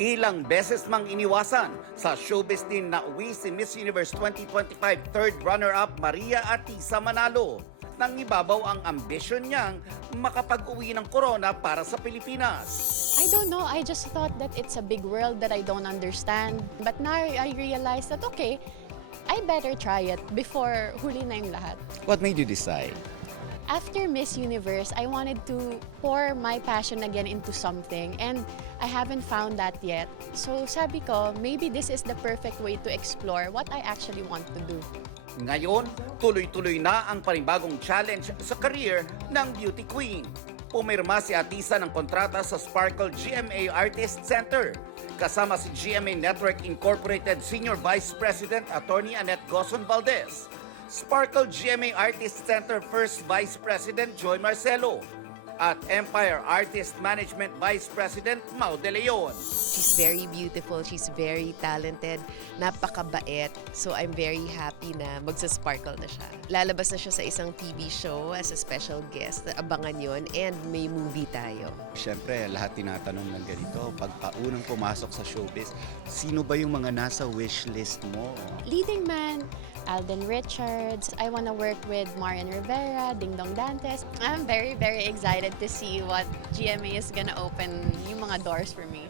Ilang beses mang iniwasan sa showbiz din na uwi si Miss Universe 2025 third runner-up Maria Atisa Manalo. Nang ibabaw ang ambisyon niyang makapag-uwi ng corona para sa Pilipinas. I don't know. I just thought that it's a big world that I don't understand. But now I realized that, okay, I better try it before huli na yung lahat. What made you decide? After Miss Universe, I wanted to pour my passion again into something and I haven't found that yet. So sabi ko, maybe this is the perfect way to explore what I actually want to do. Ngayon, tuloy-tuloy na ang panibagong challenge sa career ng beauty queen. Pumirma si Atisa ng kontrata sa Sparkle GMA Artist Center. Kasama si GMA Network Incorporated Senior Vice President Attorney Annette Gozon Valdez. Sparkle GMA Artist Center First Vice President Joy Marcelo. At Empire Artist Management Vice President Mau De Leon. She's very beautiful, she's very talented, napakabait. So I'm very happy na magsa-sparkle na siya. Lalabas na siya sa isang TV show as a special guest. Abangan yon and may movie tayo. Siyempre, lahat tinatanong ng ganito. Pag unang pumasok sa showbiz, sino ba yung mga nasa wishlist mo? Leading man, Alden Richards. I want to work with Marian Rivera, Ding Dong Dantes. I'm very, very excited to see what GMA is gonna open yung mga doors for me.